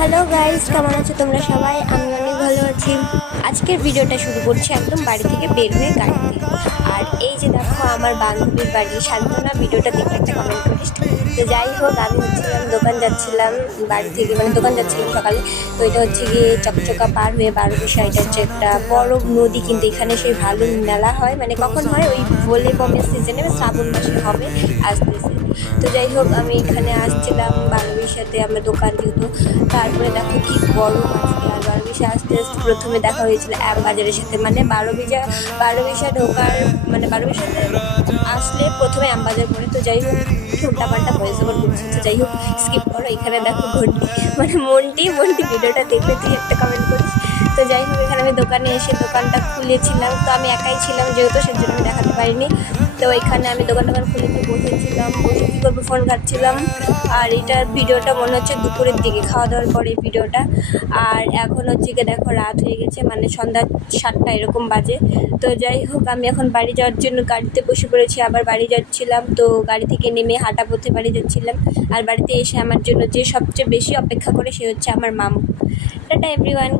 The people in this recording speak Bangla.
হ্যালো গাইস, কেমন আছো তোমরা সবাই? আমি অনেক ভালো আছি। আজকের ভিডিওটা শুরু করছি একদম বাড়ি থেকে বের হয়ে গাড়িতে। আর এই যে দেখো আমার বান্ধবীর বাড়ি সান্ত্বনা, ভিডিওটা দেখে একটা কমেন্ট করিস। তো যাই হোক, আমি দোকান যাচ্ছিলাম বাড়ি থেকে, মানে দোকান যাচ্ছিলাম সকালে। তো এটা হচ্ছে গিয়ে চকচকা পার হয়ে 12 এটা হচ্ছে একটা বড় নদী, কিন্তু এখানে সেই ভালো মেলা হয়, মানে কখন হয় ওই ভোলে বমের সিজনে, শ্রাবণ মাসে হবে, আসতেছে। তো যাই হোক, আমি এখানে আসছিলাম বান্ধবীর সাথে, আমার দোকান যেহেতু। তারপরে দেখো কি গরম আজকে। আর 12 আস্তে আস্তে প্রথমে দেখা হয়েছিল বাজারের সাথে, মানে 12 ঢোকার, মানে 12 আসলে প্রথমে বাজার পড়ে। তো যাই হোক, উল্টাপাল্টা ভয়েস ওভার করছি, তো যাই হোক স্কিপ করো। এখানে দেখো ঘন্টি, মানে মন্টি ভিডিওটা দেখলে তুই একটা কমেন্ট করিস। তো যাই হোক, এখানে আমি দোকানে এসে দোকানটা খুলেছিলাম, তো আমি একাই ছিলাম যেহেতু, সেজন্য আমি দেখাতে পারিনি। তো এখানে আমি দোকান খুলে একটু বসেছিলাম, বসে কী করবো, ফোন ঘাটছিলাম। আর এটার ভিডিওটা মনে হচ্ছে দুপুরের দিকে, খাওয়া দাওয়ার পরে ভিডিওটা। আর এখন হচ্ছে গিয়ে দেখো রাত হয়ে গেছে, মানে সন্ধ্যা 7টা এরকম বাজে। তো যাই হোক, আমি এখন বাড়ি যাওয়ার জন্য গাড়িতে বসে পড়েছি, আবার বাড়ি যাচ্ছিলাম। তো গাড়ি থেকে নেমে হাঁটা পথে বাড়ি যাচ্ছিলাম। আর বাড়িতে এসে আমার জন্য যে সবচেয়ে বেশি অপেক্ষা করে সে হচ্ছে আমার মামু। Tata everyone.